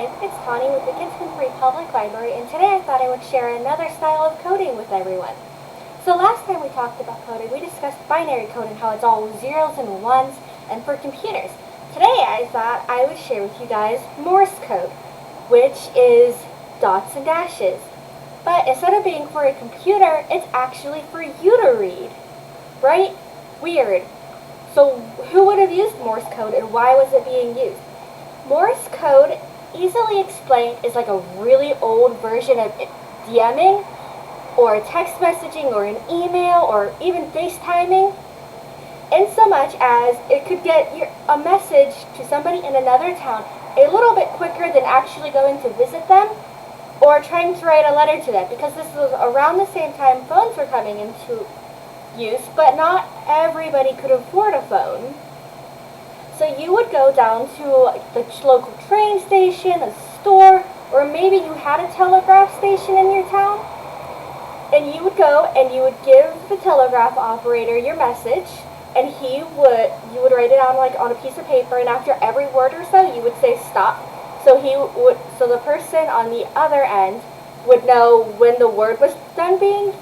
Hi, it's Connie with the Kids from Free Public Library, and today I thought I would share another style of coding with everyone. So last time we talked about coding, we discussed binary code and how it's all zeros and ones and for computers. Today I thought I would share with you guys Morse code, which is dots and dashes. But instead of being for a computer, it's actually for you to read. Right? Weird. So who would have used Morse code and why was it being used? Morse code, easily explained, is like a really old version of DMing or text messaging or an email or even FaceTiming, in so much as it could get a message to somebody in another town a little bit quicker than actually going to visit them or trying to write a letter to them, because this was around the same time phones were coming into use, but not everybody could afford a phone. So you would go down to the local train station, a store, or maybe you had a telegraph station in your town, and you would go and you would give the telegraph operator your message, and you would write it down like on a piece of paper, and after every word or so you would say stop. So the person on the other end would know when the word was done being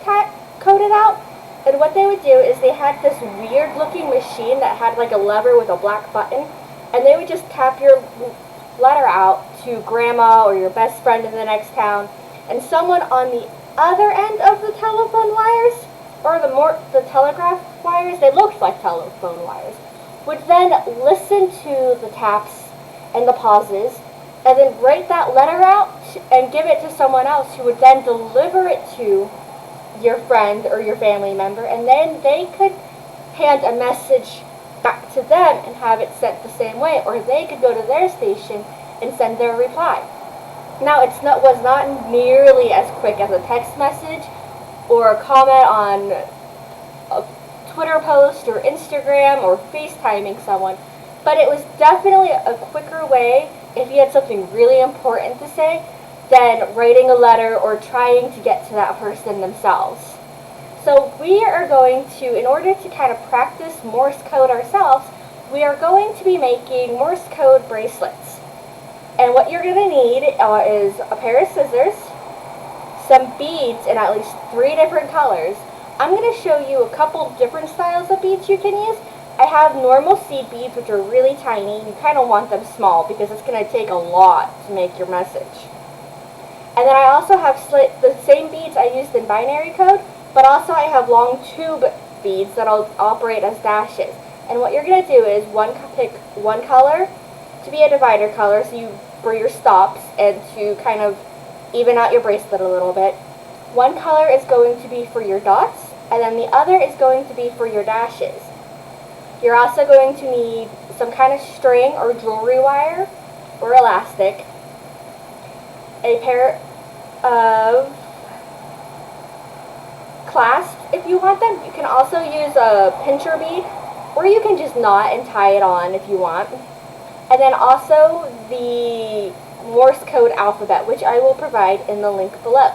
coded out. And what they would do is they had this weird looking machine that had like a lever with a black button, and they would just tap your letter out to grandma or your best friend in the next town, and someone on the other end of the telephone wires, or the telegraph wires, they looked like telephone wires, would then listen to the taps and the pauses, and then write that letter out and give it to someone else who would then deliver it to your friend or your family member, and then they could hand a message back to them and have it sent the same way, or they could go to their station and send their reply. Now, was not nearly as quick as a text message or a comment on a Twitter post or Instagram or FaceTiming someone, but it was definitely a quicker way if you had something really important to say than writing a letter or trying to get to that person themselves. So we are going to, in order to kind of practice Morse code ourselves, we are going to be making Morse code bracelets. And what you're going to need is a pair of scissors, some beads in at least 3 different colors. I'm going to show you a couple different styles of beads you can use. I have normal seed beads, which are really tiny. You kind of want them small because it's going to take a lot to make your message. And then I also have the same beads I used in binary code, but also I have long tube beads that'll operate as dashes. And what you're going to do is pick one color to be a divider color, for your stops and to kind of even out your bracelet a little bit. One color is going to be for your dots, and then the other is going to be for your dashes. You're also going to need some kind of string or jewelry wire or elastic, a pair of clasps if you want them. You can also use a pincher bead, or you can just knot and tie it on if you want. And then also the Morse code alphabet, which I will provide in the link below.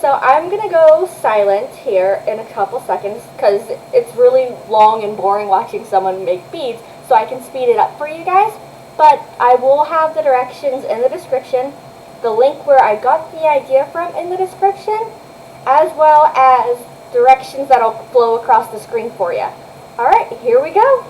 So I'm going to go silent here in a couple seconds because it's really long and boring watching someone make beads, so I can speed it up for you guys. But I will have the directions in the description, the link where I got the idea from in the description, as well as directions that'll flow across the screen for you. Alright, here we go.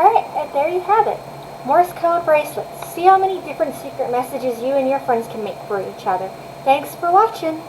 Alright, and there you have it. Morse code bracelets. See how many different secret messages you and your friends can make for each other. Thanks for watching.